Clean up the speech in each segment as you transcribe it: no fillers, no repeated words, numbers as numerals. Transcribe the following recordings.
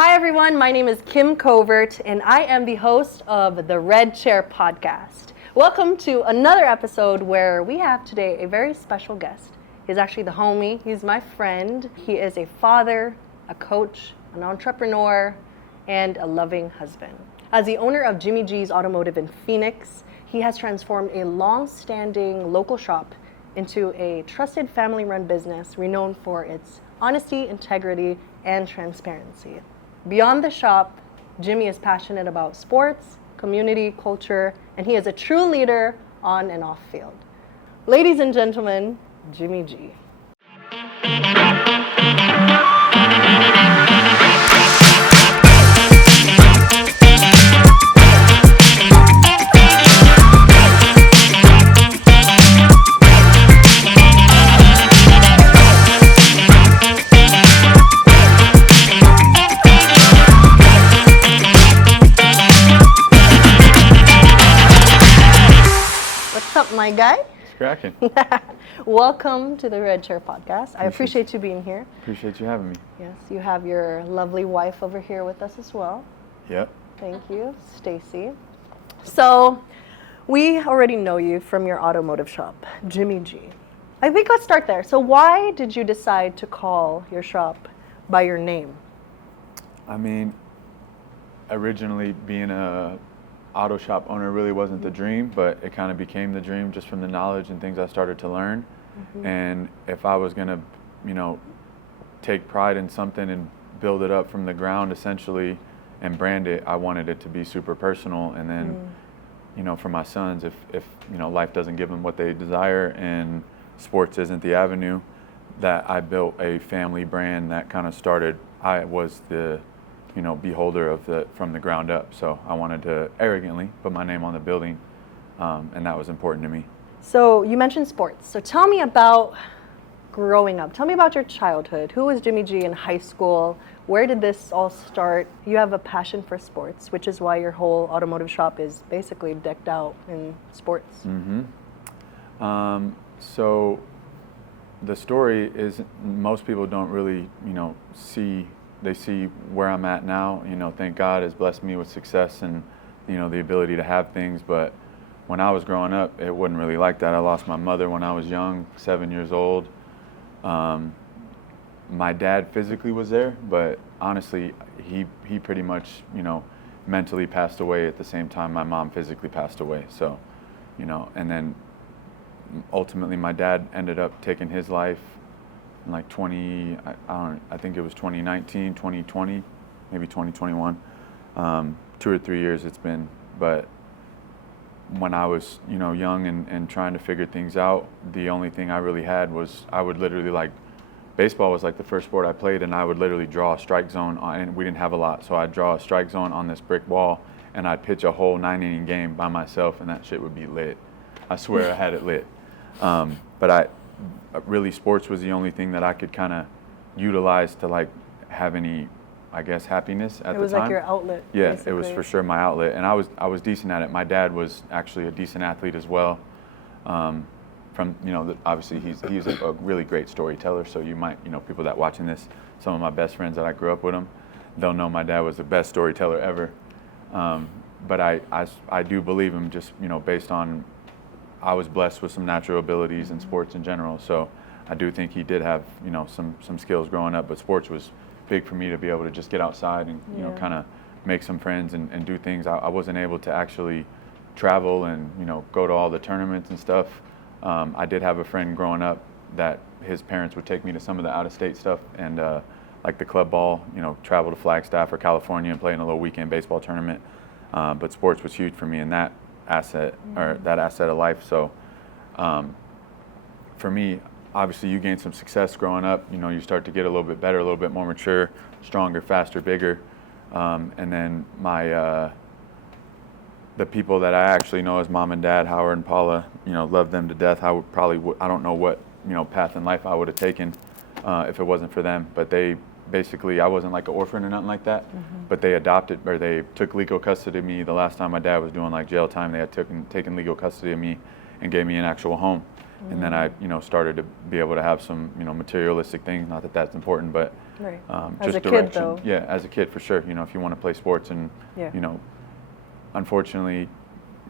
Hi everyone, my name is Kim Covert and I am the host of the Red Chair podcast. Welcome to another episode where we have today a very special guest. He's actually the homie, he's my friend. He is a father, a coach, an entrepreneur, and a loving husband. As the owner of Jimmy G's Automotive in Phoenix, he has transformed a long-standing local shop into a trusted family-run business renowned for its honesty, integrity, and transparency. Beyond the shop, Jimmy is passionate about sports, community, culture, and he is a true leader on and off field. Ladies and gentlemen, Jimmy G. What's up, my guy? It's cracking. Welcome to the Red Chair podcast. I appreciate you being here. Appreciate you having me. Yes, you have your lovely wife over here with us as well. Yep. Thank you, Stacy. So, we already know you from your automotive shop, Jimmy G. I think let's start there. So, why did you decide to call your shop by your name? I mean, originally being a auto shop owner really wasn't the dream, but it kind of became the dream just from the knowledge and things I started to learn. And if I was gonna, take pride in something and build it up from the ground essentially and brand it, I wanted it to be super personal. And then, for my sons, if life doesn't give them what they desire and sports isn't the avenue, that I built a family brand that kind of started. I was the beholder of from the ground up. So I wanted to arrogantly put my name on the building, and that was important to me. So you mentioned sports. So tell me about growing up. Tell me about your childhood. Who was Jimmy G in high school? Where did this all start? You have a passion for sports, which is why your whole automotive shop is basically decked out in sports. So the story is most people don't really, see. They see where I'm at now. Thank God has blessed me with success and, the ability to have things. But when I was growing up, it wasn't really like that. I lost my mother when I was young, 7 years old. My dad physically was there, but honestly, he pretty much, mentally passed away at the same time my mom physically passed away. So, and then ultimately my dad ended up taking his life in like I think it was 2019, 2020, maybe 2021. 2 or 3 years it's been. But when I was, young and trying to figure things out, the only thing I really had was I would literally baseball was like the first sport I played, and I would literally draw a strike zone and we didn't have a lot. So I'd draw a strike zone on this brick wall and I'd pitch a whole 9-inning game by myself, and that shit would be lit. I swear I had it lit. But really sports was the only thing that I could kind of utilize to have any, I guess, happiness at the time. It was like your outlet. Yeah, basically. It was for sure my outlet, and I was decent at it. My dad was actually a decent athlete as well. Obviously he's a really great storyteller. So you might, people that watching this, some of my best friends that I grew up with him, they'll know my dad was the best storyteller ever. But I do believe him just based on. I was blessed with some natural abilities in sports in general, so I do think he did have some skills growing up. But sports was big for me to be able to just get outside and kind of make some friends and do things. I wasn't able to actually travel and go to all the tournaments and stuff. I did have a friend growing up that his parents would take me to some of the out-of-state stuff and like the club ball, travel to Flagstaff or California and play in a little weekend baseball tournament. But sports was huge for me in that asset or that asset of life. So for me, obviously you gain some success growing up, you start to get a little bit better, a little bit more mature, stronger, faster, bigger. And then the people that I actually know as mom and dad, Howard and Paula, love them to death. I don't know what, path in life I would have taken if it wasn't for them, but they basically, I wasn't like an orphan or nothing like that, but they adopted, or they took legal custody of me. The last time my dad was doing jail time, they had taken legal custody of me and gave me an actual home. And then I, started to be able to have some, materialistic things. Not that that's important, but Right. Just As a direction. kid, though. Yeah, as a kid for sure. You know, if you want to play sports and Yeah. you know, unfortunately,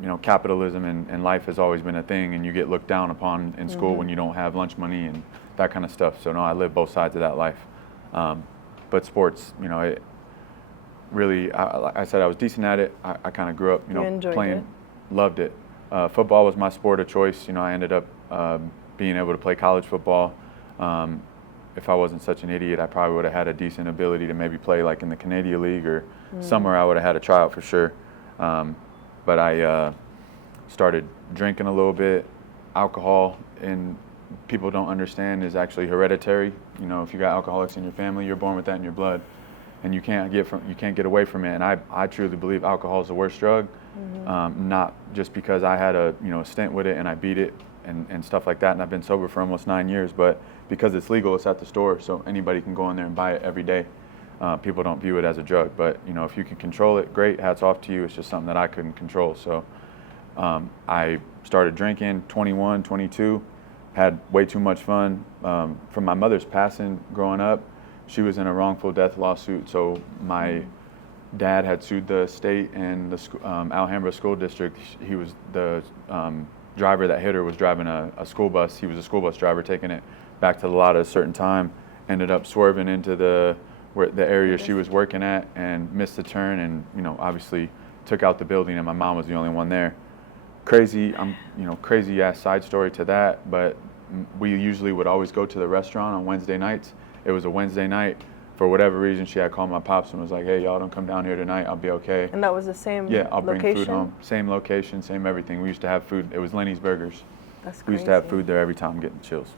you know, capitalism and life has always been a thing, and you get looked down upon in school when you don't have lunch money and that kind of stuff. So no, I live both sides of that life. But sports, you know, it really, like I said, I was decent at it. I kind of grew up, you know, enjoyed playing, it? loved it. Football was my sport of choice. You know, I ended up being able to play college football. If I wasn't such an idiot, I probably would have had a decent ability to maybe play like in the Canadian League or somewhere. I would have had a tryout for sure. But I started drinking a little bit. Alcohol, and people don't understand, is actually hereditary. You know, if you got alcoholics in your family, you're born with that in your blood, and you can't get away from it. And I truly believe alcohol is the worst drug. Not just because I had a stint with it and I beat it and stuff like that, and I've been sober for almost 9 years, but because it's legal, it's at the store, so anybody can go in there and buy it every day. People don't view it as a drug, but you know, if you can control it, great, hats off to you. It's just something that I couldn't control. So I started drinking 21, 22, had way too much fun. From my mother's passing growing up, she was in a wrongful death lawsuit, so my dad had sued the state and the Alhambra School District. He was the driver that hit her was driving a school bus. He was a school bus driver taking it back to the lot at a certain time, ended up swerving into the area she was working at and missed the turn, and you know, obviously took out the building, and my mom was the only one there. Crazy ass side story to that, but we usually would always go to the restaurant on Wednesday nights. It was a Wednesday night. For whatever reason, she had called my pops and was like, hey, y'all don't come down here tonight, I'll be okay. And that was the same Yeah, I'll location? bring food home. Same location, same everything. We used to have food. It was Lenny's Burgers. That's crazy. We used to have food there every time. I'm getting chills.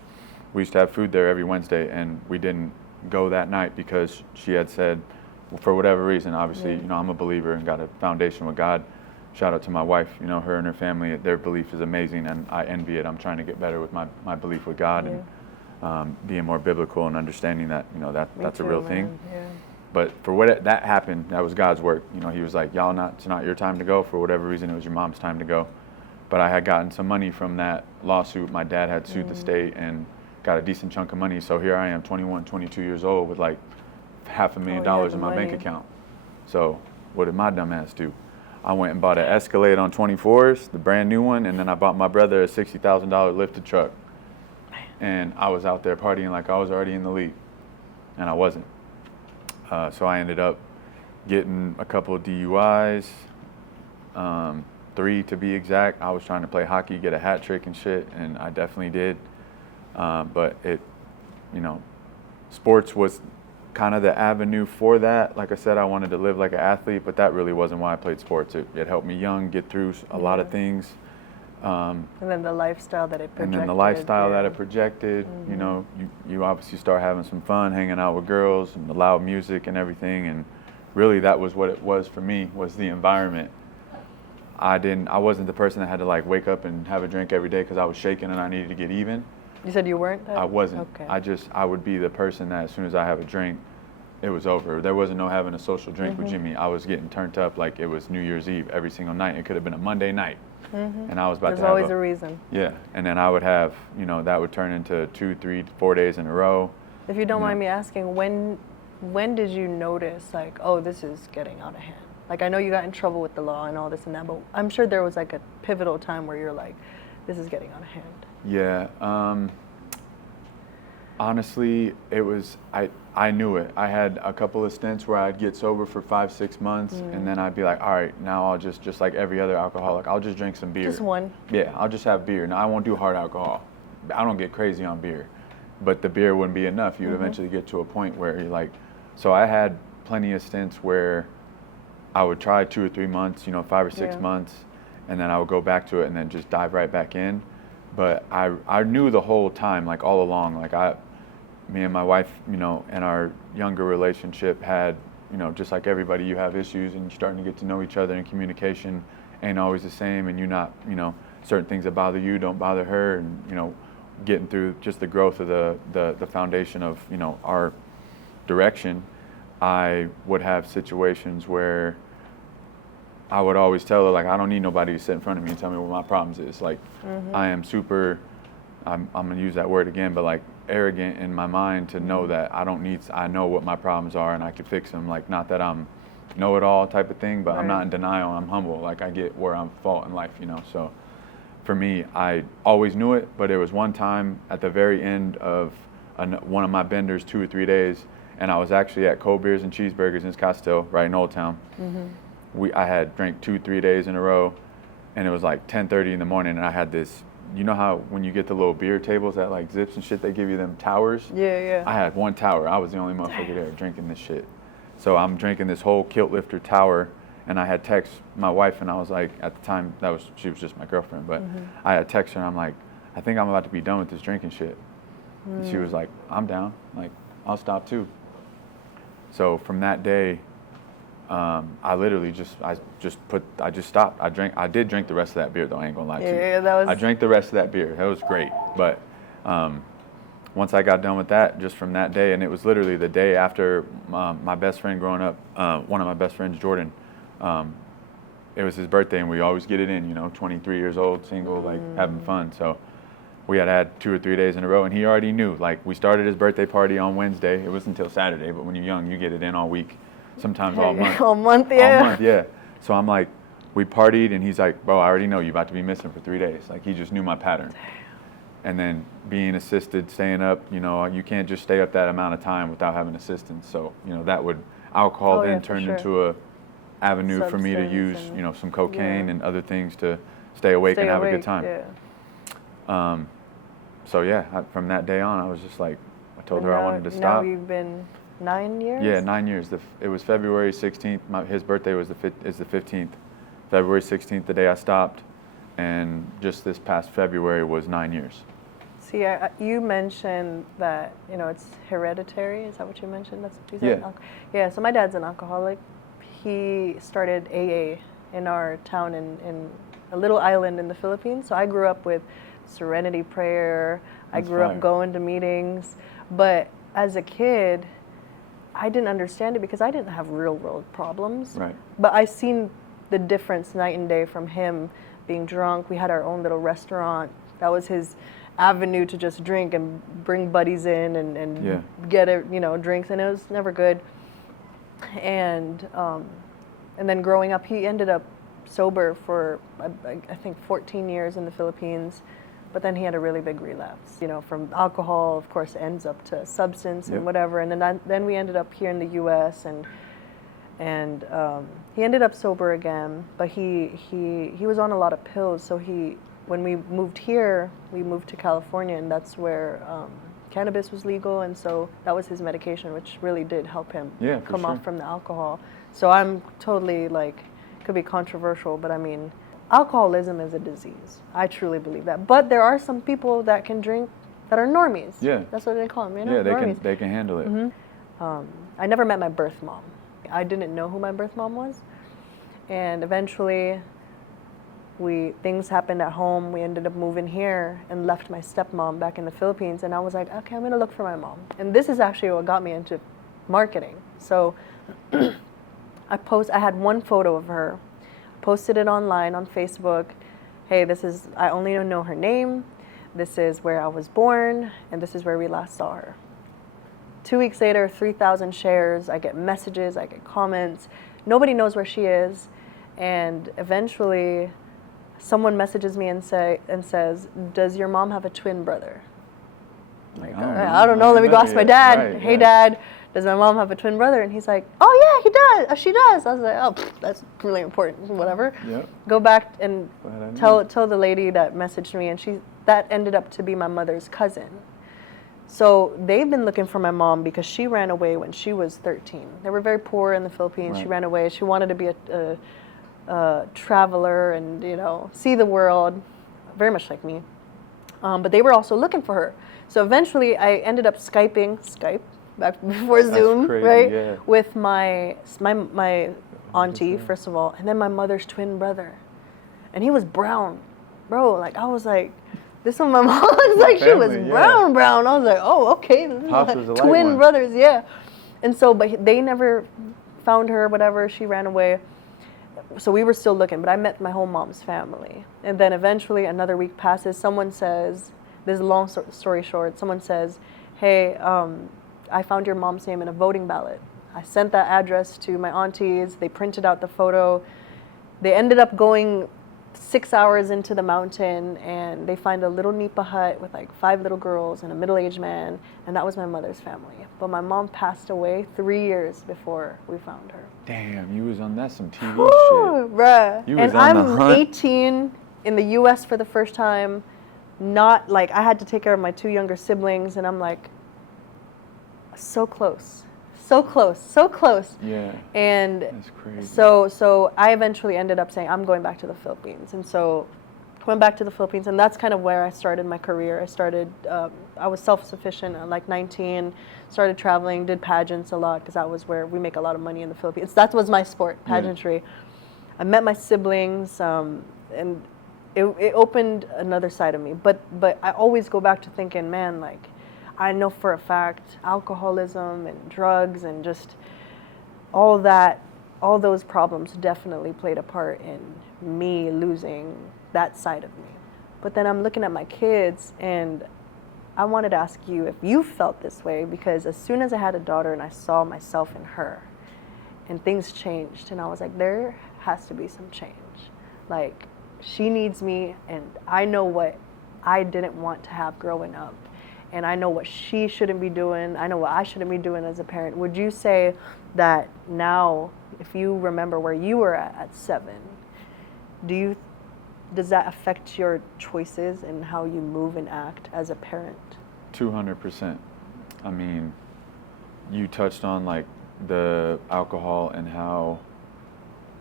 We used to have food there every Wednesday, and we didn't go that night because she had said, for whatever reason, obviously, you know, I'm a believer and got a foundation with God. Shout out to my wife, you know, her and her family, their belief is amazing, and I envy it. I'm trying to get better with my belief with God and being more biblical and understanding that, you know, that's a real thing. Yeah. But for that happened, that was God's work. You know, he was like, it's not your time to go. For whatever reason, it was your mom's time to go. But I had gotten some money from that lawsuit. My dad had sued the state and got a decent chunk of money. So here I am, 21, 22 years old with like $500,000 in my bank account. So what did my dumb ass do? I went and bought an Escalade on 24s, the brand new one, and then I bought my brother a $60,000 lifted truck. And I was out there partying like I was already in the league, and I wasn't. So I ended up getting a couple of DUIs, 3 to be exact. I was trying to play hockey, get a hat trick and shit, and I definitely did. But sports was kind of the avenue for that. Like I said, I wanted to live like an athlete, but that really wasn't why I played sports. It helped me young get through a lot of things. And then the lifestyle that it projected. You know, you obviously start having some fun, hanging out with girls and the loud music and everything. And really that was what it was for me, was the environment. I wasn't the person that had to like wake up and have a drink every day because I was shaking and I needed to get even. You said you weren't? I wasn't. Okay. I would be the person that as soon as I have a drink, it was over. There wasn't no having a social drink with Jimmy. I was getting turned up like it was New Year's Eve every single night. It could have been a Monday night. And I was about to have There's always a reason. Yeah, and then I would have, you know, that would turn into 2, 3, 4 days in a row. If you don't mind me asking, when did you notice, like, oh, this is getting out of hand? Like, I know you got in trouble with the law and all this and that, but I'm sure there was like a pivotal time where you're like, this is getting out of hand. Yeah, honestly, it was, I knew it. I had a couple of stints where I'd get sober for 5, 6 months, and then I'd be like, all right, now I'll just like every other alcoholic, I'll just drink some beer. Just one? Yeah, I'll just have beer. Now, I won't do hard alcohol. I don't get crazy on beer, but the beer wouldn't be enough. You'd eventually get to a point where you're like, so I had plenty of stints where I would try 2 or 3 months, 5 or 6 months, and then I would go back to it and then just dive right back in. But I knew the whole time, like all along, like me and my wife, and our younger relationship had, just like everybody, you have issues and you're starting to get to know each other, and communication ain't always the same, and you're not, certain things that bother you don't bother her, and, getting through just the growth of the foundation of, our direction. I would have situations where I would always tell her, like, I don't need nobody to sit in front of me and tell me what my problems is. Like, I am super, I'm going to use that word again, but like, arrogant in my mind to know that I know what my problems are and I can fix them. Like, not that I'm know-it-all type of thing, but I'm not in denial. I'm humble. Like, I get where I'm fault in life, you know. So for me, I always knew it, but there was one time at the very end of one of my benders, 2 or 3 days, and I was actually at Cold Beers and Cheeseburgers in Scottsdale, right in Old Town. I had drank 2-3 days in a row, and it was like 10:30 in the morning, and I had this, you know how when you get the little beer tables at like Zips and shit, they give you them towers? Yeah. I had one tower. I was the only motherfucker there drinking this shit. So I'm drinking this whole kilt lifter tower, and I had text my wife, and I was like, at the time, she was just my girlfriend, but I had text her, and I'm like, I think I'm about to be done with this drinking shit. And she was like, I'm down. Like, I'll stop too. So from that day, I literally just stopped. I did drink the rest of that beer though, I ain't gonna lie to you. Yeah, I drank the rest of that beer. That was great. But once I got done with that, just from that day, and it was literally the day after my best friend growing up, one of my best friends, Jordan, it was his birthday, and we always get it in, you know, 23 years old, single, like having fun. So we had 2 or 3 days in a row, and he already knew. Like, we started his birthday party on Wednesday. It wasn't until Saturday, but when you're young, you get it in all week, sometimes all month. All month, yeah. All month, yeah. So I'm like, we partied, and he's like, bro, I already know you're about to be missing for 3 days. Like, he just knew my pattern. And then being assisted, staying up, you know, you can't just stay up that amount of time without having assistance. So, you know, alcohol then turned into a avenue for me to use, you know, some cocaine and other things to stay awake and have a good time. So yeah, from that day on, I was just like, I told her I wanted to stop. Now you've been 9 years? Yeah, 9 years. It was February 16th. His birthday is the 15th. February 16th, the day I stopped, and just this past February was 9 years. See, you mentioned that, you know, it's hereditary. Is that what you mentioned? That's what you said? Yeah. Yeah, so my dad's an alcoholic. He started AA in our town in a little island in the Philippines. So I grew up with Serenity Prayer. I grew up going to meetings. But as a kid, I didn't understand it because I didn't have real world problems. Right. But I seen the difference night and day from him being drunk. We had our own little restaurant. That was his avenue to just drink and bring buddies in and get drinks, and it was never good. And then growing up, he ended up sober for I think 14 years in the Philippines, but then he had a really big relapse. You know, from alcohol, of course, ends up to substance and whatever. And then we ended up here in the U.S. and he ended up sober again, but he was on a lot of pills. So when we moved here, we moved to California, and that's where cannabis was legal, and so that was his medication, which really did help him come off from the alcohol. So I'm totally, like, could be controversial, but I mean, alcoholism is a disease. I truly believe that. But there are some people that can drink that are normies. Yeah. That's what they call them, you know? Yeah, they can handle it. Mm-hmm. I never met my birth mom. I didn't know who my birth mom was. And eventually, things happened at home. We ended up moving here and left my stepmom back in the Philippines. And I was like, okay, I'm going to look for my mom. And this is actually what got me into marketing. So I had one photo of her, posted it online on Facebook. Hey, I only know her name. This is where I was born, and this is where we last saw her. 2 weeks later, 3,000 shares. I get messages, I get comments. Nobody knows where she is. And eventually, someone messages me and says, does your mom have a twin brother? Like, I don't know. Let me go ask my dad. Right, hey, Dad, does my mom have a twin brother? And he's like, oh, yeah, he does. She does. I was like, oh, that's really important. Whatever. Yep. Go back and tell the lady that messaged me, and that ended up to be my mother's cousin. So they've been looking for my mom because she ran away when she was 13. They were very poor in the Philippines. Right. She ran away. She wanted to be a traveler and, see the world, very much like me. But they were also looking for her. So eventually I ended up Skype back before Zoom, crazy, right? Yeah. With my auntie, first of all, and then my mother's twin brother. And he was brown. Bro, like, I was like, this one my mom was like, she was brown. I was like, oh, okay. Twin brothers, yeah. And so, but they never found her, whatever. She ran away. So we were still looking, but I met my whole mom's family. And then eventually another week passes. Someone says, this is a long story short, someone says, hey, I found your mom's name in a voting ballot. I sent that address to my aunties. They printed out the photo. They ended up going 6 hours into the mountain, and they find a little nipa hut with like 5 little girls and a middle-aged man, and that was my mother's family. But my mom passed away 3 years before we found her. Damn, you was on that some TV Woo, shit. bruh. You was And on the I'm hunt. 18 in the U.S. for the first time. Not like I had to take care of my 2 younger siblings, and I'm like, so close, so close, so close. Yeah. And That's crazy. so I eventually ended up saying I'm going back to the Philippines, and so went back to the Philippines, and that's kind of where I started my career. I was self-sufficient at like 19, started traveling, did pageants a lot because that was where we make a lot of money in the Philippines. That was my sport, pageantry. Yeah. I met my siblings, and it opened another side of me. But I always go back to thinking, man, like I know for a fact alcoholism and drugs and just all those problems definitely played a part in me losing that side of me. But then I'm looking at my kids, and I wanted to ask you if you felt this way, because as soon as I had a daughter and I saw myself in her, and things changed, and I was like, there has to be some change. Like, she needs me, and I know what I didn't want to have growing up, and I know what she shouldn't be doing. I know what I shouldn't be doing as a parent. Would you say that now, if you remember where you were at 7, does that affect your choices and how you move and act as a parent? 200%. I mean, you touched on like the alcohol and how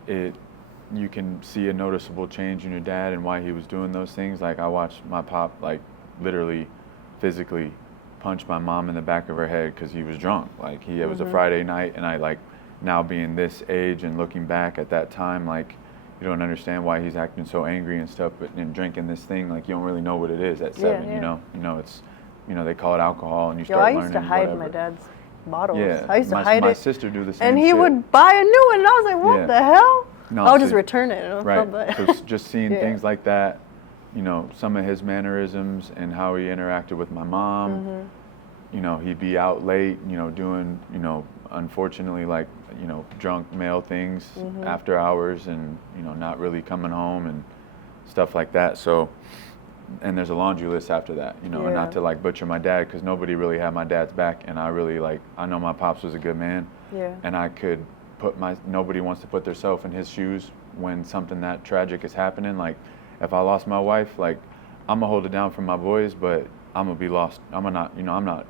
you can see a noticeable change in your dad and why he was doing those things. Like I watched my pop like literally physically punch my mom in the back of her head because he was drunk. Like it was a Friday night, and I like now being this age and looking back at that time, like you don't understand why he's acting so angry and stuff, but and drinking this thing, like you don't really know what it is at 7. Yeah. You know it's they call it alcohol, and you Yo, start I learning. used to hide whatever. my dad's bottles. Yeah, I used to hide my it. sister do the same. And he shit. would buy a new one, and I was like, what the hell? No, I'll just return it. Right. So just seeing things like that, some of his mannerisms and how he interacted with my mom. He'd be out late, doing, unfortunately, like, drunk male things after hours, and, not really coming home and stuff like that. So, and there's a laundry list after that, and not to like butcher my dad, because nobody really had my dad's back, and I know my pops was a good man, and I could nobody wants to put themselves in his shoes when something that tragic is happening. Like, if I lost my wife, like, I'm gonna hold it down for my boys, but I'm gonna be lost. I'm not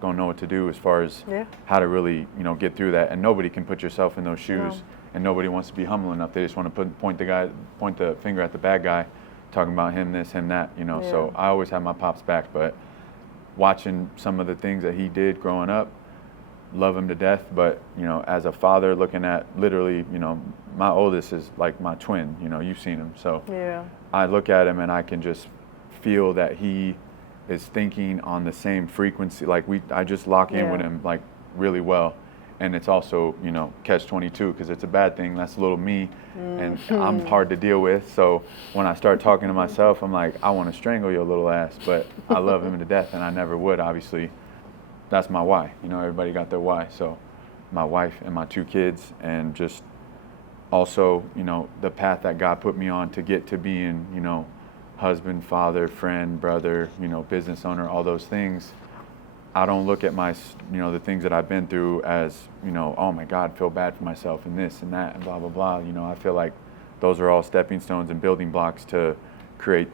gonna know what to do as far as how to really, get through that. And nobody can put yourself in those shoes, and nobody wants to be humble enough. They just want to point the finger at the bad guy, talking about him this, him that, So I always had my pops back, but watching some of the things that he did growing up, love him to death. But, as a father, looking at literally, my oldest is like my twin, you've seen him. So I look at him and I can just feel that he is thinking on the same frequency. Like I just lock in with him like really well. And it's also, catch-22, because it's a bad thing. That's a little me, and I'm hard to deal with. So when I start talking to myself, I'm like, I want to strangle your little ass, but I love him to death, and I never would, obviously. That's my why. Everybody got their why. So my wife and my 2 kids, and just also, the path that God put me on to get to being, husband, father, friend, brother, business owner, all those things. I don't look at my, the things that I've been through as, oh my God, feel bad for myself and this and that and blah, blah, blah. I feel like those are all stepping stones and building blocks to create,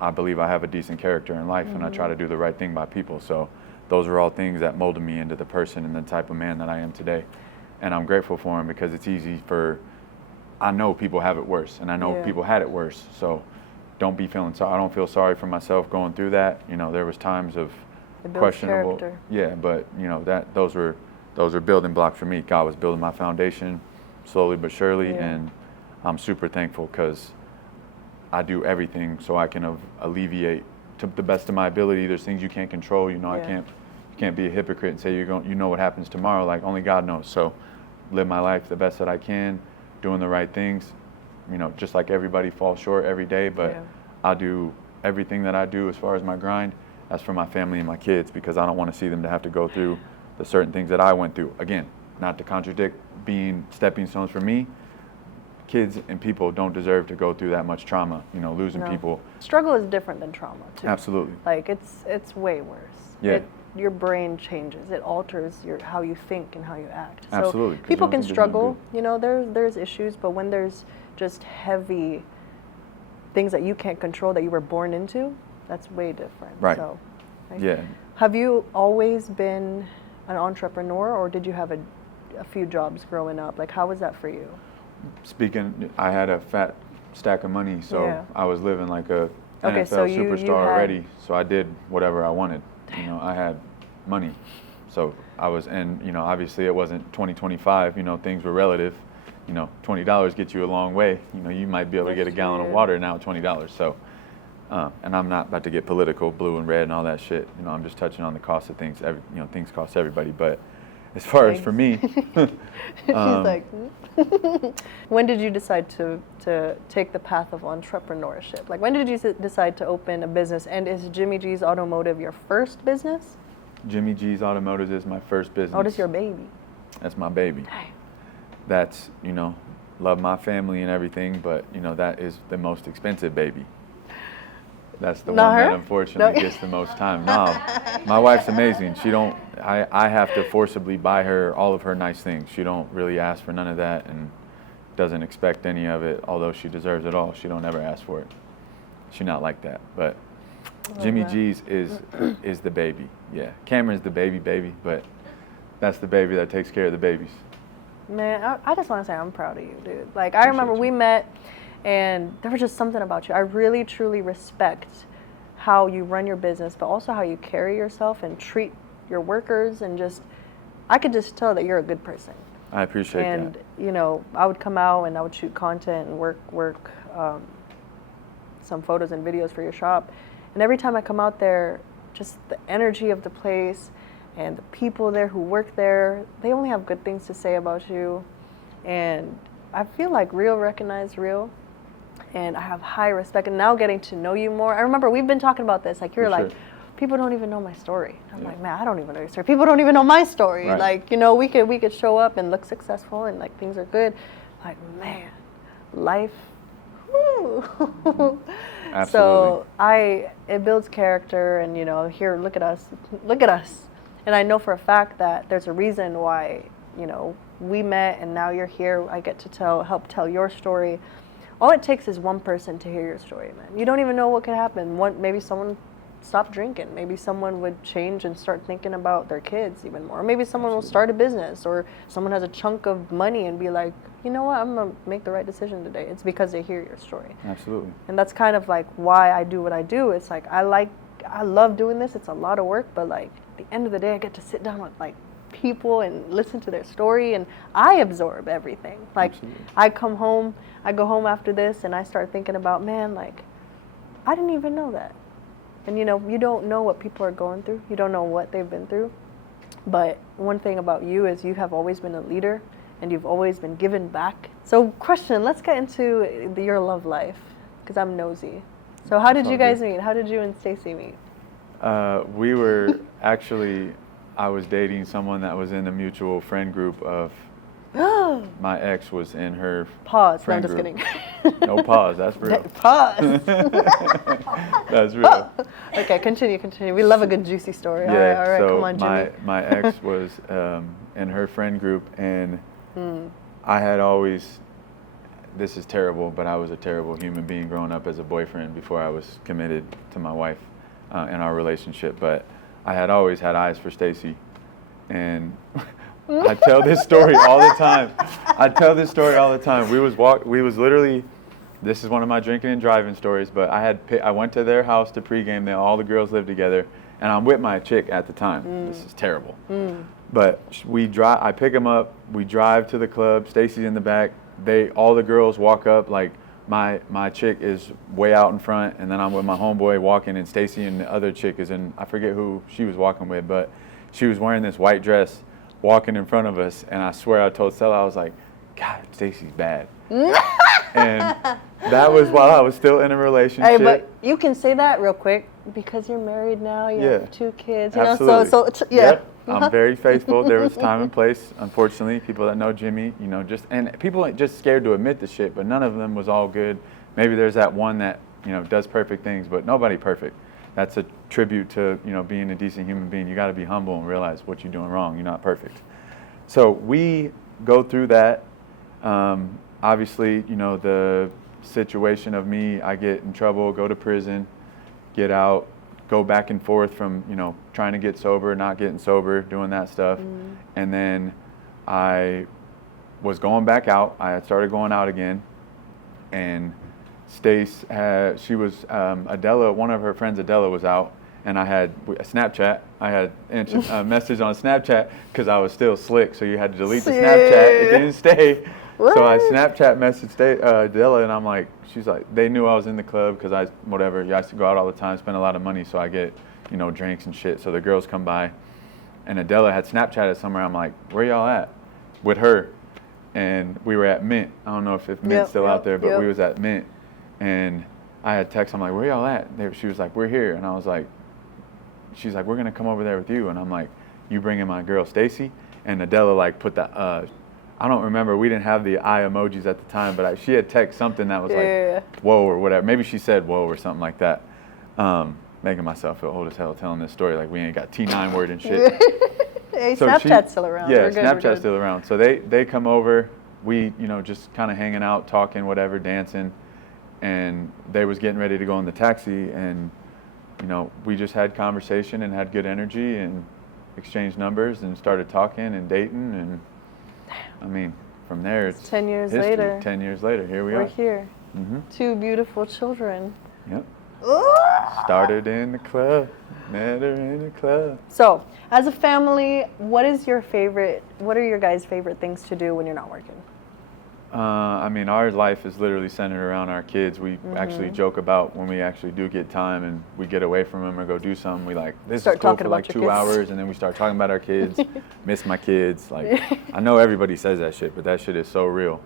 I believe I have a decent character in life, and I try to do the right thing by people. So those are all things that molded me into the person and the type of man that I am today. And I'm grateful for them, because it's easy I know people have it worse, and I know people had it worse. So don't be feeling sorry. I don't feel sorry for myself going through that. There was times of questionable character. But those were building blocks for me. God was building my foundation slowly but surely, and I'm super thankful, because I do everything so I can alleviate to the best of my ability. There's things you can't control. I can't be a hypocrite and say you know what happens tomorrow. Like, only God knows. So live my life the best that I can, doing the right things. Just like everybody falls short every day, but I do everything that I do as far as my grind That's for my family and my kids, because I don't want to see them to have to go through the certain things that I went through. Again, not to contradict being stepping stones for me, kids and people don't deserve to go through that much trauma, you know, losing people. Struggle is different than trauma, too. Absolutely. Like, it's way worse. Yeah. Your brain changes. It alters how you think and how you act. So Absolutely. 'Cause people you don't can think there's struggle, no you know, there's issues, but when there's just heavy things that you can't control that you were born into, that's way different. Right. So, right? Yeah. Have you always been an entrepreneur, or did you have a few jobs growing up? Like, how was that for you? Speaking, I had a fat stack of money, so Yeah. I was living like a Okay, NFL so you superstar had- already. So I did whatever I wanted. You know, I had money, so I was, and you know, obviously it wasn't 2025. You know, things were relative. You know, $20 gets you a long way. You know, you might be able to get a That's gallon of true. water now at $20. So, and I'm not about to get political, blue and red and all that shit. You know, I'm just touching on the cost of things. You know, things cost everybody. But as far as for me, She's like, when did you decide to take the path of entrepreneurship? Like, when did you decide to open a business? And is Jimmy G's Automotive your first business? Jimmy G's Automotive is my first business. Oh, this your baby. That's my baby. Dang. That's, you know, love my family and everything, but, you know, that is the most expensive baby. That's the Not one her? that unfortunately No. gets the most time. No, my wife's amazing. I have to forcibly buy her all of her nice things. She don't really ask for none of that and doesn't expect any of it, although she deserves it all. She don't ever ask for it. She not like that. But Jimmy that. G's is the baby. Yeah, Cameron's the baby, but that's the baby that takes care of the babies. Man, I just want to say I'm proud of you, dude. Like, I remember we met, and there was just something about you. I really, truly respect how you run your business, but also how you carry yourself and treat your workers, and just, I could just tell that you're a good person. I appreciate that. And, you know, I would come out and I would shoot content and work some photos and videos for your shop. And every time I come out there, just the energy of the place and the people there who work there, they only have good things to say about you. And I feel like real recognize real. And I have high respect. And now getting to know you more, I remember we've been talking about this. Like, you're For like, sure. people don't even know my story. I'm Yeah. like, man, I don't even know your story. People don't even know my story. Right. Like, you know, we could show up and look successful and like things are good. Like, man, life. Woo. Absolutely. So it builds character, and you know, here, look at us. And I know for a fact that there's a reason why, you know, we met and now you're here. I get to help tell your story. All it takes is one person to hear your story, man. You don't even know what could happen. Maybe someone stopped drinking. Maybe someone would change and start thinking about their kids even more. Or maybe someone will start a business, or someone has a chunk of money and be like, you know what, I'm going to make the right decision today. It's because they hear your story. Absolutely. And that's kind of like why I do what I do. It's like, I love doing this. It's a lot of work, but like at the end of the day, I get to sit down with like people and listen to their story, and I absorb everything. Like, Absolutely. I go home after this and I start thinking about, man, like, I didn't even know that. And you know, you don't know what people are going through. You don't know what they've been through. But one thing about you is you have always been a leader, and you've always been giving back. So question, let's get into your love life, because I'm nosy. So how did you guys meet? How did you and Stacy meet? We were actually, I was dating someone that was in a mutual friend group of, my ex was in her Pause. No, I'm friend just group. kidding. No pause, that's real. Pause. That's real. Okay, continue. We love a good juicy story. Yeah, all right, so come on, Jimmy. my ex was in her friend group, and I had always, this is terrible, but I was a terrible human being growing up as a boyfriend before I was committed to my wife in our relationship. But I had always had eyes for Stacy, and I tell this story all the time. We was literally, this is one of my drinking and driving stories, but I went to their house to pregame. All the girls lived together, and I'm with my chick at the time. This is terrible. But I pick them up, we drive to the club, Stacy's in the back, all the girls walk up, like my chick is way out in front, and then I'm with my homeboy walking, and Stacy and the other chick is in, I forget who she was walking with, but she was wearing this white dress walking in front of us, and I swear I told Stella, I was like, God, Stacy's bad. And that was while I was still in a relationship. Hey, but you can say that real quick. because you're married now, you Yeah. have 2 kids, you Absolutely. know, so yeah. Yep. I'm very faithful. There was time and place. Unfortunately, people that know Jimmy, you know, and people ain't just scared to admit the shit, but none of them was all good. Maybe there's that one that, you know, does perfect things, but nobody perfect. That's a tribute to, you know, being a decent human being. You got to be humble and realize what you're doing wrong. You're not perfect. So we go through that. Obviously, you know, the situation of me, I get in trouble, go to prison, get out, go back and forth from, you know, trying to get sober, not getting sober, doing that stuff. And then I was going back out. I had started going out again. And Stace she was, Adela, one of her friends, Adela, was out. And I had a Snapchat. I had a message on Snapchat because I was still slick. So you had to delete the Snapchat. It didn't stay. What? So I Snapchat messaged Adela, and I'm like, she's like, they knew I was in the club because I used to go out all the time, spend a lot of money, so I get, you know, drinks and shit. So the girls come by, and Adela had Snapchatted somewhere. I'm like, where y'all at? With her, and we were at Mint. I don't know if Mint's still out there, but we was at Mint, and I had text. I'm like, where y'all at? She was like, we're here, and I was like, she's like, we're gonna come over there with you, and I'm like, you bringing my girl Stacy? And Adela like put the I don't remember. We didn't have the eye emojis at the time, but she had text something that was like, whoa, or whatever. Maybe she said whoa or something like that. Making myself feel old as hell telling this story like we ain't got T9 word and shit. Hey, so Snapchat's still around. Yeah, Snapchat's still around. So they come over. We, you know, just kind of hanging out, talking, whatever, dancing. And they was getting ready to go in the taxi. And, you know, we just had conversation and had good energy and exchanged numbers and started talking and dating. And I mean, from there, it's 10 years history. later. 10 years later, here we are. We're here. 2 beautiful children. Yep. Started in the club, met her in the club. So, as a family, what are your guys' favorite things to do when you're not working? I mean, our life is literally centered around our kids. We actually joke about when we actually do get time and we get away from them or go do something. We like, this is cool for like 2 hours, and then we start talking about our kids. Miss my kids. Like, I know everybody says that shit, but that shit is so real.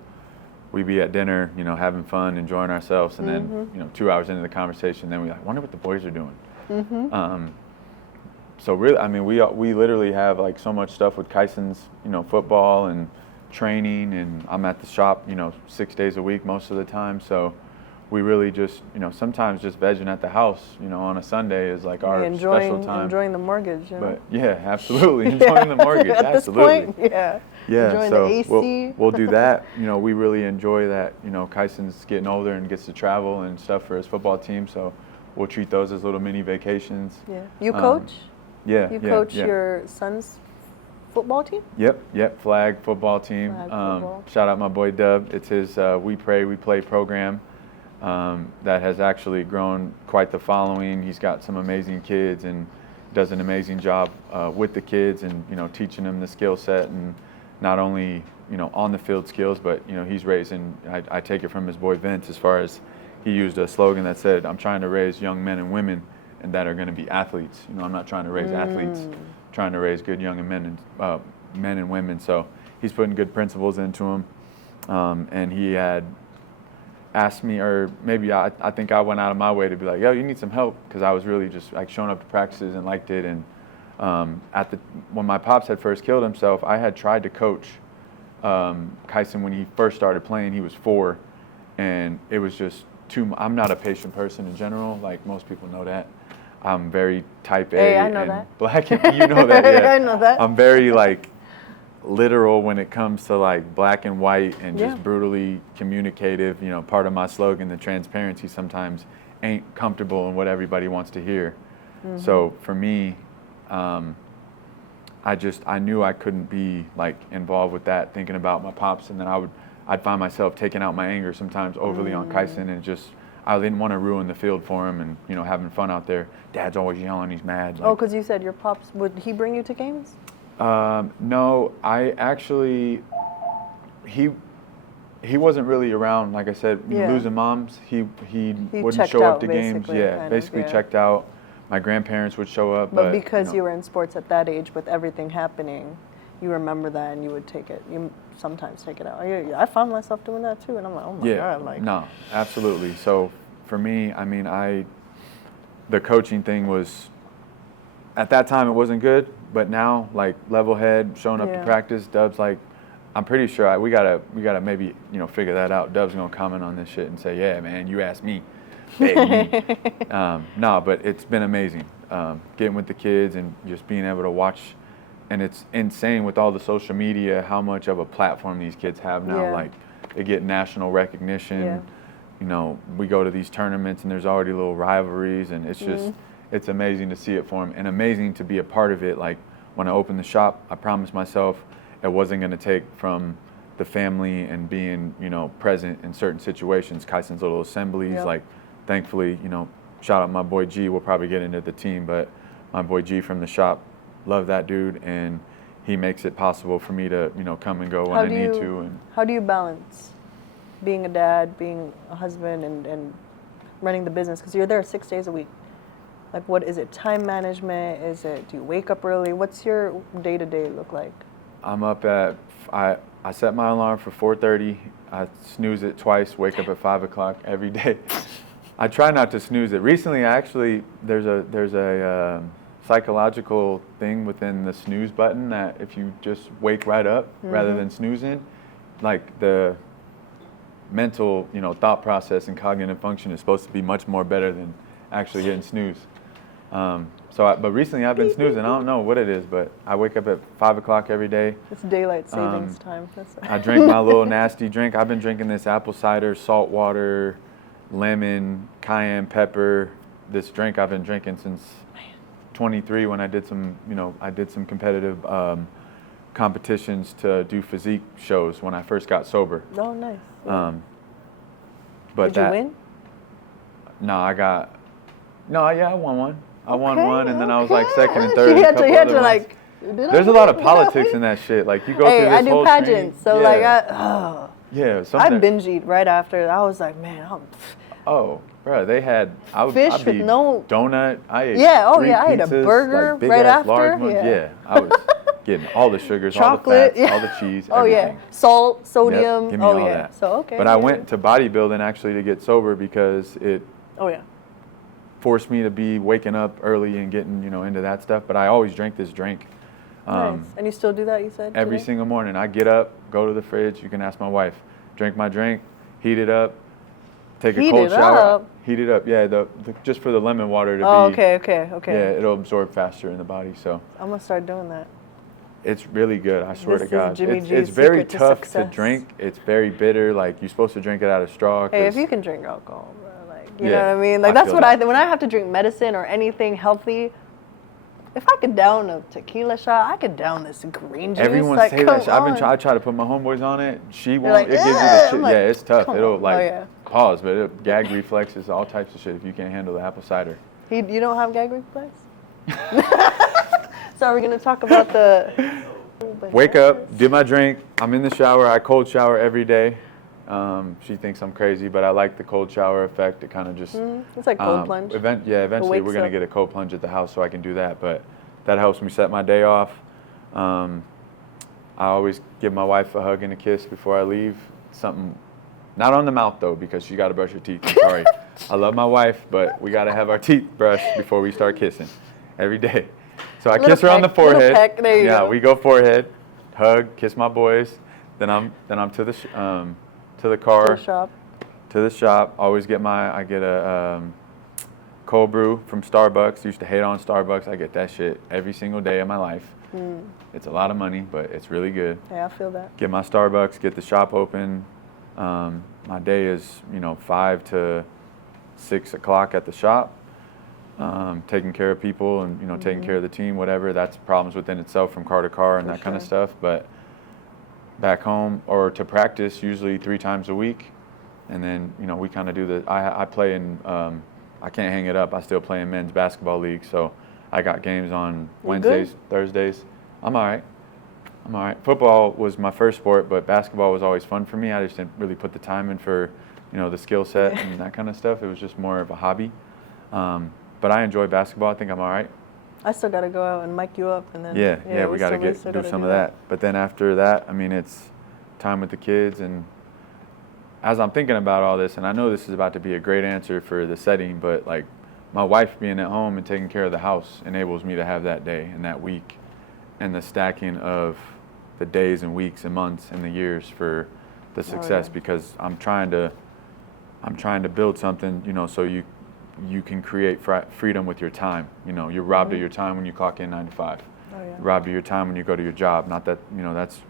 We be at dinner, you know, having fun, enjoying ourselves, and then, you know, 2 hours into the conversation, then we like, wonder what the boys are doing. So really, I mean, we literally have like so much stuff with Kyson's, you know, football and training, and I'm at the shop, you know, 6 days a week most of the time. So we really just, you know, sometimes just vegging at the house, you know, on a Sunday is like our special time. Enjoying the mortgage, you know? But yeah, absolutely. Enjoying the mortgage, at absolutely. This point, yeah. Yeah, Enjoying so the AC. we'll do that. You know, we really enjoy that. You know, Kyson's getting older and gets to travel and stuff for his football team, so we'll treat those as little mini vacations. Yeah. You coach? Yeah. You coach your son's football team? Yep. Flag football team. Shout out my boy Dub. It's his We Pray, We Play program that has actually grown quite the following. He's got some amazing kids and does an amazing job with the kids and, you know, teaching them the skill set and not only, you know, on the field skills, but, you know, he's raising, I take it from his boy Vince, as far as he used a slogan that said, I'm trying to raise young men and women and that are going to be athletes. You know, I'm not trying to raise athletes, I'm trying to raise good young men and women. So he's putting good principles into them. And he had asked me, or maybe I think I went out of my way to be like, yo, you need some help, because I was really just like showing up to practices and liked it. And when my pops had first killed himself, I had tried to coach Kyson when he first started playing. He was 4, and it was just I'm not a patient person in general, like most people know that. I'm very type A and black, and you know that. Yeah. I know that. I'm very like literal when it comes to like black and white and just brutally communicative. You know, part of my slogan, the transparency, sometimes ain't comfortable in what everybody wants to hear. So for me, I knew I couldn't be like involved with that, thinking about my pops, and then I'd find myself taking out my anger sometimes overly on Kyson, and just I didn't want to ruin the field for him, and, you know, having fun out there. Dad's always yelling, he's mad. Like, because you said your pops, would he bring you to games? No, I actually, he wasn't really around. Like I said, losing moms, he wouldn't show up to games. Basically checked out. My grandparents would show up. But because you were in sports at that age with everything happening, you remember that and you would take it. You sometimes take it out. I found myself doing that too, and I'm like, oh my God. Like, no, absolutely. So for me, I mean, the coaching thing was, at that time it wasn't good, but now like level head, showing up to practice, Dub's like, I'm pretty sure we gotta maybe, you know, figure that out. Dub's gonna comment on this shit and say, yeah, man, you asked me. No, but it's been amazing. Getting with the kids and just being able to watch, and it's insane with all the social media how much of a platform these kids have now. Like they get national recognition. You know, we go to these tournaments and there's already little rivalries, and it's just it's amazing to see it for them and amazing to be a part of it. Like when I opened the shop, I promised myself it wasn't going to take from the family and being, you know, present in certain situations. Kyson's little assemblies, like thankfully, you know, shout out my boy G. We'll probably get into the team, but my boy G from the shop, love that dude, and he makes it possible for me to, you know, come and go when I need to. And how do you balance being a dad, being a husband, and running the business? Because you're there 6 days a week. Like, what is it? Time management? Is it? Do you wake up early? What's your day-to-day look like? I'm up at I set my alarm for 4:30. I snooze it twice. Wake up at 5 o'clock every day. I try not to snooze it. Recently, actually, there's a psychological thing within the snooze button that if you just wake right up rather than snoozing, like the mental, you know, thought process and cognitive function is supposed to be much more better than actually hitting snooze. But recently I've been snoozing. I don't know what it is, but I wake up at 5 o'clock every day. It's daylight savings time. I drink my little nasty drink. I've been drinking this apple cider, salt water, lemon, cayenne pepper. This drink I've been drinking since 23 when I did some, you know, competitive competitions to do physique shows when I first got sober. Oh, nice. But did you win? No, I won one. I won one, and then I was like second and third. There's a lot of politics in that shit. Like you go through this whole I do pageants, so I binge eat right after. I was like, man, bro, they had fish with no donut. I ate I ate a burger like right after. I was getting all the sugars, chocolate, all the fats, all the cheese, everything. Salt, sodium. Give me all that. So okay. But I went to bodybuilding actually to get sober because it forced me to be waking up early and getting, you know, into that stuff. But I always drank this drink. Nice. And you still do that, you said? Every single morning. I get up, go to the fridge. You can ask my wife. Drink my drink, heat it up, take a cold shower. Heat it up. Yeah, just for the lemon water to be. Okay. Yeah, it'll absorb faster in the body. So I'm gonna start doing that. It's really good. I swear to God. It's very tough to drink. It's very bitter. Like you're supposed to drink it out of straw. Hey, if you can drink alcohol, bro, like you know what I mean. Like that's what when I have to drink medicine or anything healthy. If I could down a tequila shot, I could down this green juice. Everyone like, say that shit. I try to put my homeboys on it. She won't. Like, it gives you the shit. Like, it's tough. It'll pause, but it'll gag reflexes, all types of shit if you can't handle the apple cider. You don't have gag reflex? So are we going to talk about the... Wake up, do my drink. I'm in the shower. I cold shower every day. She thinks I'm crazy, but I like the cold shower effect. It kind of just... it's like cold plunge. Eventually we're going to get a cold plunge at the house so I can do that, but that helps me set my day off. I always give my wife a hug and a kiss before I leave. Something, not on the mouth though, because she got to brush her teeth. I'm sorry. I love my wife, but we got to have our teeth brushed before we start kissing every day. So I kiss her on the forehead. There you go. We go forehead, hug, kiss my boys. Then I'm to the car, to the shop. Always get I get a cold brew from Starbucks. Used to hate on Starbucks. I get that shit every single day of my life. It's a lot of money, but it's really good. Yeah, I feel that. Get my Starbucks, get the shop open. My day is 5 to 6 o'clock at the shop. Taking care of people and taking care of the team, whatever. That's problems within itself from car to car and kind of stuff. But back home or to practice usually 3 times a week, and then we kind of do the. I play in. I can't hang it up. I still play in men's basketball league, so I got games on Wednesdays, Thursdays. I'm all right. Football was my first sport, but basketball was always fun for me. I just didn't really put the time in for the skill set and that kind of stuff. It was just more of a hobby. But I enjoy basketball. I think I'm all right. I still got to go out and mic you up. And then we got to do some of that. But then after that, it's time with the kids. And as I'm thinking about all this, and I know this is about to be a great answer for the setting, but like my wife being at home and taking care of the house enables me to have that day and that week, and the stacking of the days and weeks and months and the years for the success. Because I'm trying to build something, you know, so you can create freedom with your time. You know, you're robbed of your time when you clock in 9 to 5. You're robbed of your time when you go to your job. Not that, you know, that's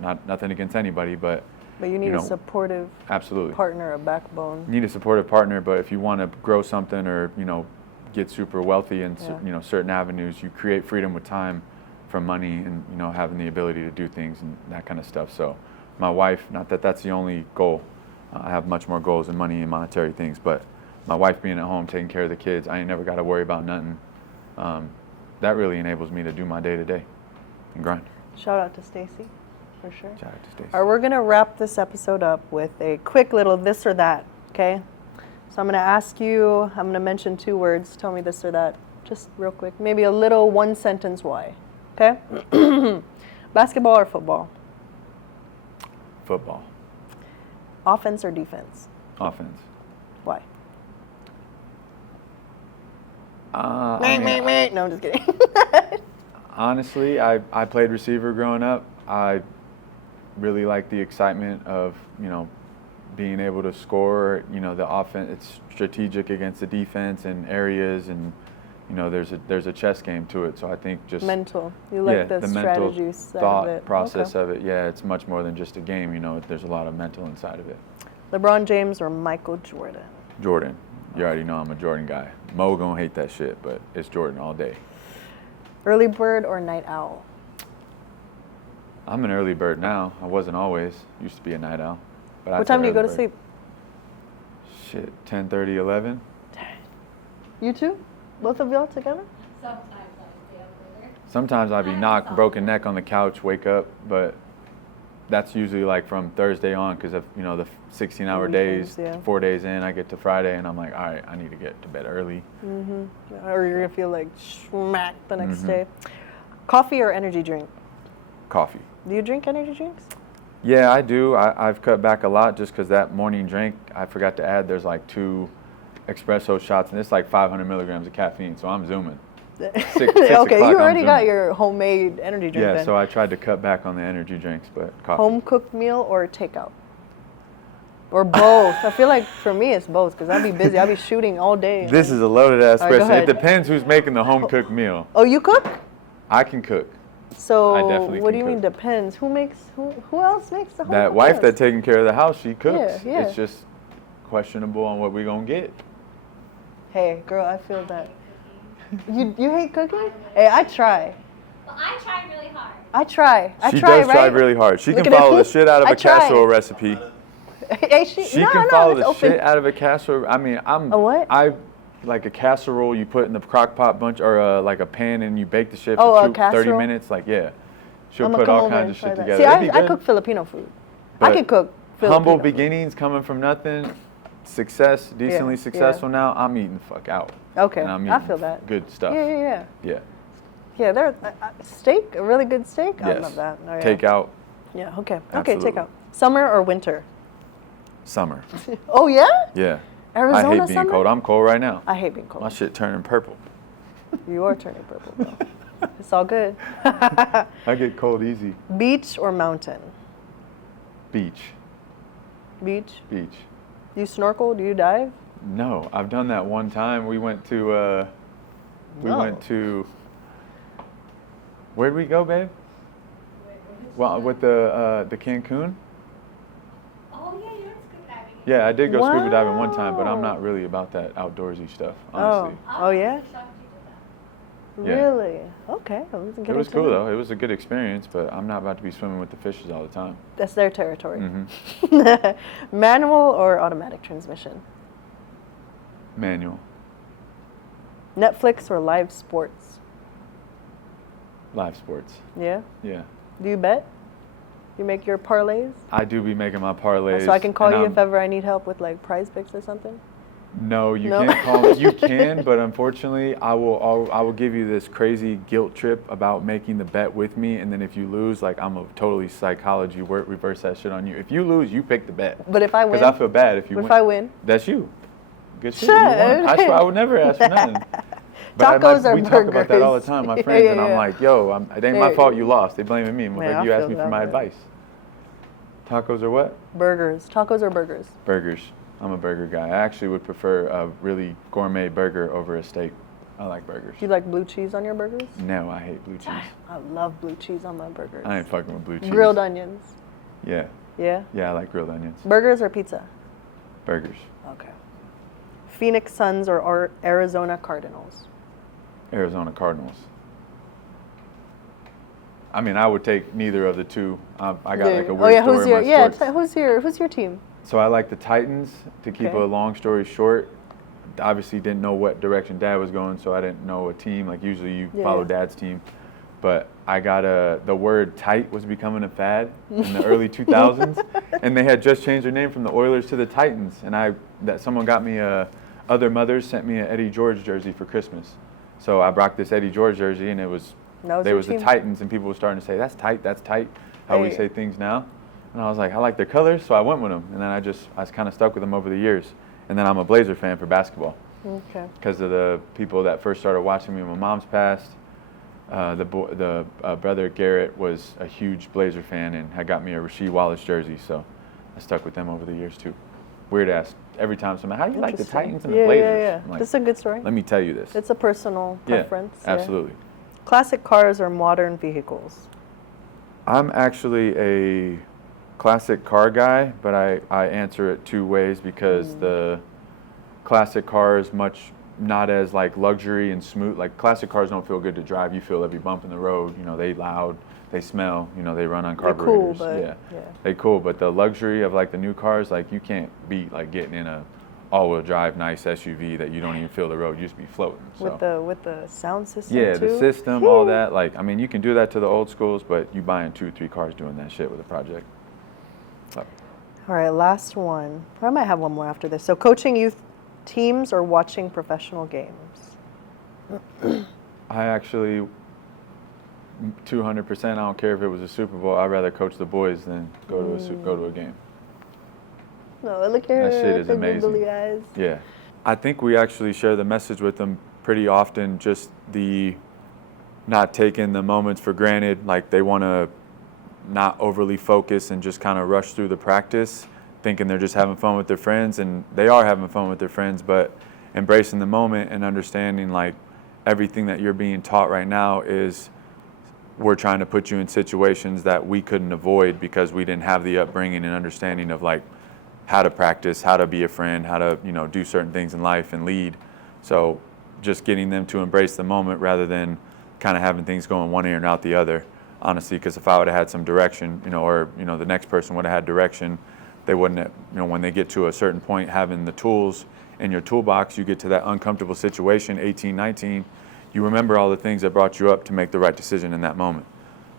nothing against anybody, but you need a supportive partner, a backbone. You need a supportive partner, but if you want to grow something or, you know, get super wealthy in you know, certain avenues, you create freedom with time from money and, you know, having the ability to do things and that kind of stuff. So my wife, not that that's the only goal. I have much more goals than money and monetary things, but my wife being at home, taking care of the kids, I ain't never got to worry about nothing. That really enables me to do my day-to-day and grind. Shout out to Stacy, for sure. Shout out to Stacy. All right, we're going to wrap this episode up with a quick little this or that, okay? So I'm going to ask you, I'm going to mention 2 words. Tell me this or that, just real quick. Maybe a little one-sentence why, okay? Basketball or football? Football. Offense or defense? Offense. Why? No, I'm just kidding. Honestly, I played receiver growing up. I really like the excitement of, you know, being able to score. You know, the offense, it's strategic against the defense and areas, and, you know, there's a chess game to it. So I think just mental. You like the strategy mental side thought of it. process of it. Yeah, it's much more than just a game. You know, there's a lot of mental inside of it. LeBron James or Michael Jordan? Jordan. You already know I'm a Jordan guy. Mo gonna hate that shit, but it's Jordan all day. Early bird or night owl? I'm an early bird now. I wasn't always. Used to be a night owl. But What time do you go to sleep? Shit, 10:30, 11. You too? Both of y'all together? Sometimes I stay up later. Sometimes I'd be knocked, broken neck on the couch, wake up, but that's usually like from Thursday on because of, you know, the 16-hour days, 4 days in, I get to Friday and I'm like, all right, I need to get to bed early. Or you're going to feel like smacked the next day. Coffee or energy drink? Coffee. Do you drink energy drinks? Yeah, I do. I've cut back a lot just because that morning drink, I forgot to add, there's like 2 espresso shots and it's like 500 milligrams of caffeine, so I'm zooming. 6 okay, o'clock, you already I'm got zooming. your homemade energy drink Yeah, then. so I tried to cut back on the energy drinks, but coffee. Home cooked meal or takeout? Or both? I feel like for me it's both because I'll be busy. I'll be shooting all day. This is a loaded ass All right, go question. It ahead. depends who's making the home cooked meal. Oh, you cook? I can cook. So I definitely what can do you mean cook. depends? Who else makes the home That cooked wife meals? that's taking care of the house, she cooks. Yeah. It's just questionable on what we gonna get. Hey, girl, I feel that. You hate cooking? Hey, I try. Well, I try really hard. I try. She does try really hard. She Look can at follow me. the shit out of I a casserole try. recipe. Hey, She no, can no, follow it's the open. shit out of a casserole. I mean, A what? I like a casserole you put in the crock pot bunch or like a pan and you bake the shit Oh, for a 30 casserole? minutes. Like, yeah. She'll I'ma put come all over kinds and of try shit that. together. See, It'd be I good. cook Filipino food. I But can cook Filipino humble food. beginnings coming from nothing, success, decently Yeah. successful now, I'm eating the fuck out. Okay, And I'm I eating feel that. good stuff. Yeah. Yeah. Yeah, there. Steak, a really good steak. I Yes. love that. Oh, yeah. Take out Yeah. Okay. Absolutely. Take out. Summer or winter? summer. Oh yeah. Yeah. Arizona I hate being summer? cold. I'm cold right now. I hate being cold. My shit turning purple. You are turning purple, bro. It's all good. I get cold easy. Beach or mountain? Beach. Beach. Beach. Do you snorkel? Do you dive? No, I've done that one time. We went to where'd we go, babe? Well, with the Cancun. Oh, yeah, you went scuba diving. Yeah, I did go scuba diving one time, but I'm Wow. not really about that outdoorsy stuff, honestly. Oh yeah. I'm shocked you did that. Yeah. Really? Okay. It was cool though. It was a good experience, but I'm not about to be swimming with the fishes all the time. That's their territory. Hmm. Manual or automatic transmission? Manual. Netflix or live sports? Live sports. Yeah. Yeah. Do you bet? You make your parlays? I do be making my parlays. So I can call and you I'm- if ever I need help with like prize picks or something? No, you No? can't call me. You can, but unfortunately, I will give you this crazy guilt trip about making the bet with me, and then if you lose, like I'm a totally psychology reverse that shit on you. If you lose, you pick the bet. But if I win? Because I feel bad if you But win. if I win? That's you. Good shit. You won. I would never ask for nothing. But Tacos or we talk about that all the burgers? time, my Yeah, friends, yeah, and I'm yeah. like, yo, it ain't my fault you lost. They blaming me. I'm Man, like, I you asked feel me for that, my man. advice. Tacos or what? Burgers. Tacos or burgers? Burgers. I'm a burger guy. I actually would prefer a really gourmet burger over a steak. I like burgers. Do you like blue cheese on your burgers? No, I hate blue cheese. I love blue cheese on my burgers. I ain't fucking with blue cheese. Grilled onions. Yeah. Yeah? Yeah, I like grilled onions. Burgers or pizza? Burgers. Okay. Phoenix Suns or Arizona Cardinals? Arizona Cardinals. I mean, I would take neither of the two. I got like a weird story in my sports. who's your team? So I like the Titans. To keep a long story short, obviously didn't know what direction Dad was going, so I didn't know a team. Like usually you follow Dad's team. But I got the word tight was becoming a fad in the early 2000s, and they had just changed their name from the Oilers to the Titans. And someone got me other mothers sent me an Eddie George jersey for Christmas. So I rocked this Eddie George jersey, and it was the Titans, and people were starting to say, that's tight, how we say things now. And I was like, I like their colors, so I went with them. And then I kind of stuck with them over the years. And then I'm a Blazer fan for basketball. Okay. Because of the people that first started watching me when my mom's passed. The brother Garrett was a huge Blazer fan and had got me a Rasheed Wallace jersey, so I stuck with them over the years too. Weird ass. Every time someone, how do you like the Titans and the Blazers? Yeah. I'm like, This is a good story. let me tell you this. It's a personal preference. Yeah, absolutely. Classic cars or modern vehicles? I'm actually a classic car guy, but I answer it two ways because the classic car is much not as like luxury and smooth. Like classic cars don't feel good to drive. You feel every bump in the road. You know, they loud, they smell. You know, they run on carburetors. They cool. But the luxury of like the new cars, like you can't beat like getting in a all-wheel drive nice SUV that you don't even feel the road. You just be floating. So. With the sound system. Yeah, too? the system, all that. Like I mean, you can do that to the old schools, but you buying 2-3 cars doing that shit with a project. So. All right, last one. I might have one more after this. So coaching youth teams or watching professional games? I actually 200%. I don't care if it was a Super Bowl. I'd rather coach the boys than go to a game. No, look at her. That shit is amazing. Eyes. Yeah, I think we actually share the message with them pretty often. Just the not taking the moments for granted. Like they want to not overly focus and just kind of rush through the practice, thinking they're just having fun with their friends, and they are having fun with their friends, but embracing the moment and understanding like everything that you're being taught right now is we're trying to put you in situations that we couldn't avoid because we didn't have the upbringing and understanding of like how to practice, how to be a friend, how to, you know, do certain things in life and lead. So just getting them to embrace the moment rather than kind of having things going one ear and out the other, honestly, because if I would have had some direction, you know, or, you know, the next person would have had direction, they wouldn't have, you know, when they get to a certain point, having the tools in your toolbox, you get to that uncomfortable situation, 18, 19, you remember all the things that brought you up to make the right decision in that moment.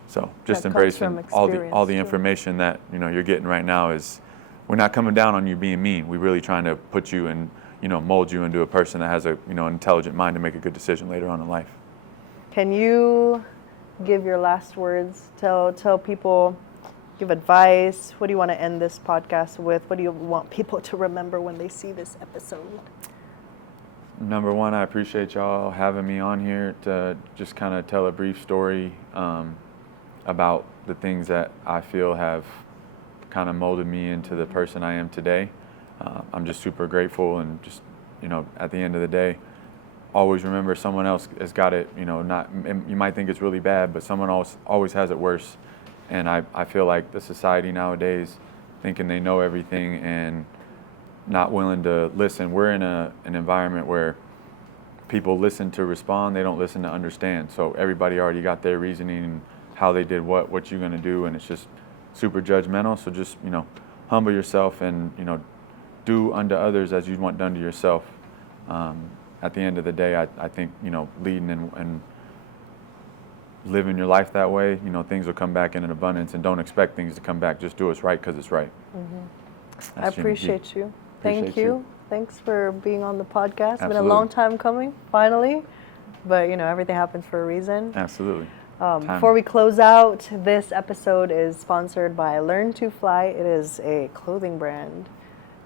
So just embracing all the information that, you know, you're getting right now is, we're not coming down on you being mean. We're really trying to put you and, you know, mold you into a person that has a, you know, an intelligent mind to make a good decision later on in life. Can you give your last words? Tell people, give advice. What do you want to end this podcast with? What do you want people to remember when they see this episode? Number one, I appreciate y'all having me on here to just kind of tell a brief story about the things that I feel have kind of molded me into the person I am today. I'm just super grateful, and just, you know, at the end of the day, always remember someone else has got it, you know, you might think it's really bad, but someone else always has it worse. And I feel like the society nowadays, thinking they know everything and not willing to listen. We're in an environment where people listen to respond, they don't listen to understand. So everybody already got their reasoning and how they did what you're gonna do, and it's just super judgmental. So just, you know, humble yourself and, you know, do unto others as you'd want done to yourself. At the end of the day, I think, you know, leading and living your life that way, you know, things will come back in an abundance, and don't expect things to come back. Just do what's right because it's right. I appreciate you. Thank you. Thanks for being on the podcast. It's been a Absolutely. long time coming, finally. But, you know, everything happens for a reason. Absolutely. Before we close out, this episode is sponsored by Learn to Fly. It is a clothing brand.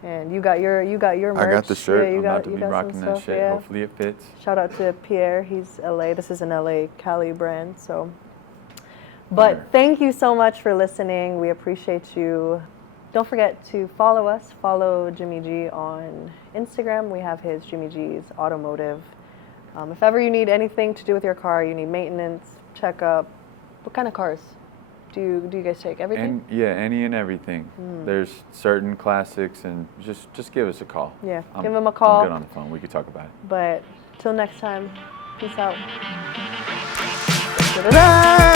And you got your merch. I got the shirt. Yeah, you I'm got, about to you be got rocking some that stuff, shit. yeah. Hopefully it fits. Shout out to Pierre. He's LA. This is an LA Cali brand. So, but Fire. thank you so much for listening. We appreciate you. Don't forget to follow us. Follow Jimmy G on Instagram. We have his Jimmy G's Automotive. If ever you need anything to do with your car, you need maintenance, checkup. What kind of cars do you guys take? Everything? Any and everything. There's certain classics, and just give us a call. Yeah, give him a call. I'm good on the phone. We could talk about it. But till next time, peace out. Da-da-da!